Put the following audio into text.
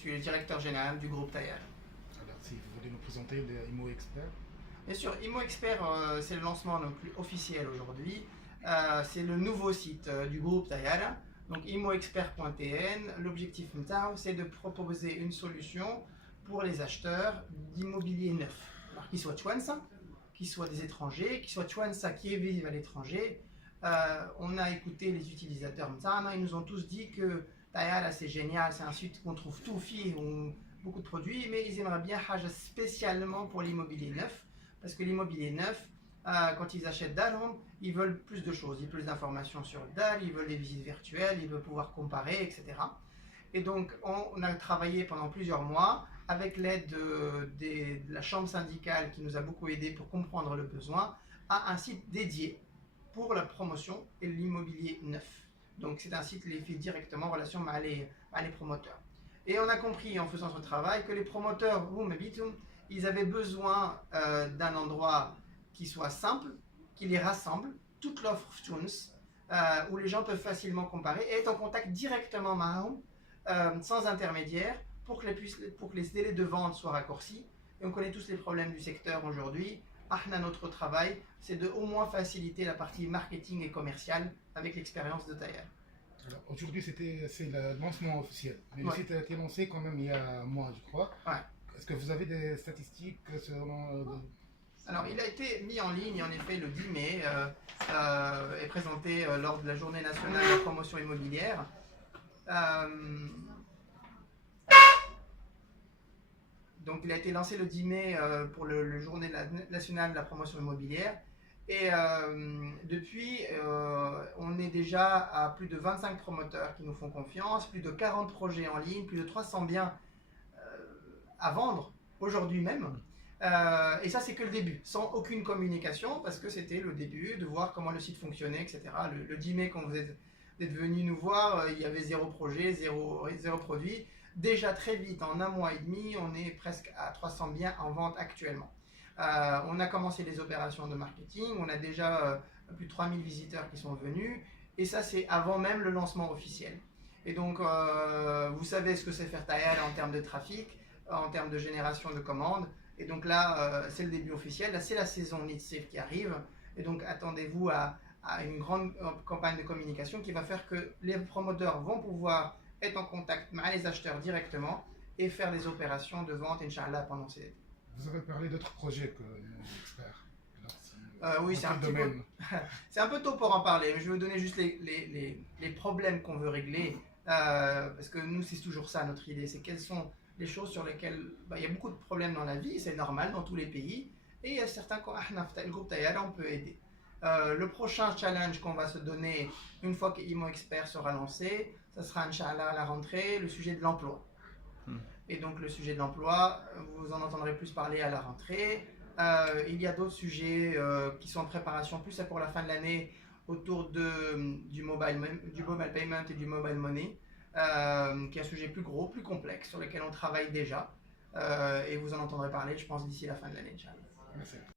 suis le directeur général du groupe Tayal. Alors, si vous voulez nous présenter les IMO Expert. Bien sûr, Imo Expert, c'est le lancement le plus officiel aujourd'hui. C'est le nouveau site du groupe Tayal. Donc imoexpert.tn, l'objectif c'est de proposer une solution pour les acheteurs d'immobilier neuf. Alors qu'ils soient Chouansa, qu'ils soient des étrangers, qu'ils soient Chouansa qui vivent à l'étranger. On a écouté les utilisateurs, ils nous ont tous dit que Tayal c'est génial, c'est un site qu'on trouve tout beaucoup de produits, mais ils aimeraient bien Haja spécialement pour l'immobilier neuf, parce que l'immobilier neuf, quand ils achètent Dalhom, ils veulent plus de choses, ils veulent plus d'informations sur le DAL, ils veulent des visites virtuelles, ils veulent pouvoir comparer, etc. Et donc on a travaillé pendant plusieurs mois avec l'aide de la chambre syndicale qui nous a beaucoup aidé pour comprendre le besoin, à un site dédié pour la promotion et l'immobilier neuf. Donc c'est un site qui fait directement en relation avec les promoteurs. Et on a compris en faisant ce travail que les promoteurs, ils avaient besoin d'un endroit qui soit simple, qui les rassemble, toute l'offre Tunes, où les gens peuvent facilement comparer et être en contact directement sans intermédiaire, pour que les délais de vente soient raccourcis. Et on connaît tous les problèmes du secteur aujourd'hui. Notre travail, c'est de au moins faciliter la partie marketing et commerciale avec l'expérience de Tayal. Alors aujourd'hui c'est le lancement officiel, mais Ouais. le site a été lancé quand même il y a un mois je crois. Ouais. Est-ce que vous avez des statistiques selon... Alors il a été mis en ligne en effet le 10 mai et présenté lors de la journée nationale de la promotion immobilière. Donc il a été lancé le 10 mai pour le journée nationale de la promotion immobilière. Et depuis, on est déjà à plus de 25 promoteurs qui nous font confiance, plus de 40 projets en ligne, plus de 300 biens à vendre aujourd'hui même. Et ça, c'est que le début, sans aucune communication, parce que c'était le début, de voir comment le site fonctionnait, etc. Le 10 mai, quand vous êtes venu nous voir, il y avait zéro projet, zéro produit. Déjà très vite, en un mois et demi, on est presque à 300 biens en vente actuellement. On a commencé les opérations de marketing, on a déjà plus de 3000 visiteurs qui sont venus, et ça c'est avant même le lancement officiel. Et donc vous savez ce que c'est faire Tayal en termes de trafic, en termes de génération de commandes, et donc là c'est le début officiel, là c'est la saison Nitsif qui arrive, et donc attendez-vous à une grande campagne de communication qui va faire que les promoteurs vont pouvoir être en contact avec les acheteurs directement et faire des opérations de vente, Inch'Allah, pendant ces étés. Vous avez parlé d'autres projets que IMO Expert. Oui, c'est un peu tôt pour en parler, mais je vais vous donner juste les problèmes qu'on veut régler, parce que nous, c'est toujours ça notre idée, c'est quelles sont les choses sur lesquelles il y a beaucoup de problèmes dans la vie, c'est normal dans tous les pays, et il y a certains le groupe Tayal, on peut aider. Le prochain challenge qu'on va se donner une fois que IMO Expert sera lancé, ça sera Inch'Allah à la rentrée, le sujet de l'emploi. Et donc le sujet de l'emploi, vous en entendrez plus parler à la rentrée. Il y a d'autres sujets qui sont en préparation, plus pour la fin de l'année, autour du mobile payment et du mobile money, qui est un sujet plus gros, plus complexe, sur lequel on travaille déjà. Et vous en entendrez parler, je pense, d'ici la fin de l'année, Inch'Allah. Merci.